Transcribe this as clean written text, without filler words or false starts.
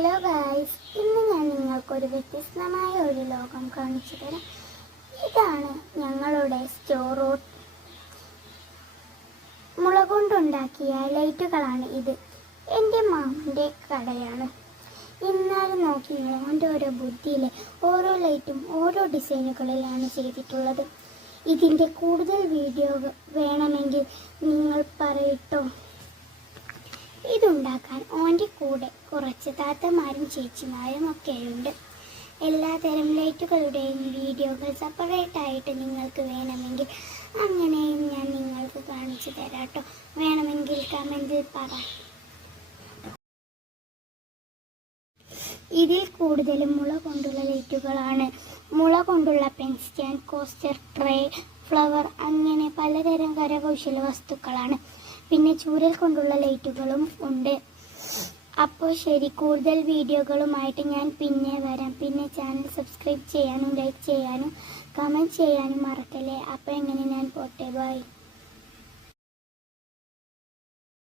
Hello guys, ഇന്ന് ഞാൻ നിങ്ങൾക്കൊരു വ്യത്യസ്തമായ ഒരു ലോകം കാണിച്ചു തരാം. ഇതാണ് ഞങ്ങളുടെ സ്റ്റോർ റൂട്ട്. മുള കൊണ്ടുണ്ടാക്കിയ ലൈറ്റുകളാണ് ഇത്. എൻ്റെ മാമൻ്റെ കടയാണ്. എന്നാലും നോക്കിയോ, അവൻ്റെ ഓരോ ബുദ്ധിയിലെ ഓരോ ലൈറ്റും ഓരോ ഡിസൈനുകളിലാണ് ചെയ്തിട്ടുള്ളത്. ഇതിൻ്റെ കൂടുതൽ വീഡിയോ വേണമെങ്കിൽ നിങ്ങൾ പറയട്ടോ. ഇതുണ്ടാക്കാൻ ഓൻ്റെ കൂടെ കുറച്ച് താത്തമാരും ചേച്ചിമാരും ഒക്കെയുണ്ട്. എല്ലാതരം ലൈറ്റുകളുടെയും വീഡിയോകൾ സെപ്പറേറ്റായിട്ട് നിങ്ങൾക്ക് വേണമെങ്കിൽ അങ്ങനെയും ഞാൻ നിങ്ങൾക്ക് കാണിച്ചു തരാട്ടോ. വേണമെങ്കിൽ കമൻറ്റിൽ പറ. ഇതിൽ കൂടുതലും മുള കൊണ്ടുള്ള ലൈറ്റുകളാണ്. മുള കൊണ്ടുള്ള pen stand, coaster, tray, flower അങ്ങനെ പലതരം കരകൗശല വസ്തുക്കളാണ്. പിന്നെ ചൂരൽ കൊണ്ടുള്ള ലൈറ്റുകളും ഉണ്ട്. അപ്പോൾ ശരി, കൂടുതൽ വീഡിയോകളുമായിട്ട് ഞാൻ പിന്നെ വരാം. പിന്നെ ചാനൽ സബ്സ്ക്രൈബ് ചെയ്യാനും ലൈക്ക് ചെയ്യാനും കമൻറ്റ് ചെയ്യാനും മറക്കല്ലേ. അപ്പോൾ എങ്ങനെ ഞാൻ പോട്ടെ, ബൈ.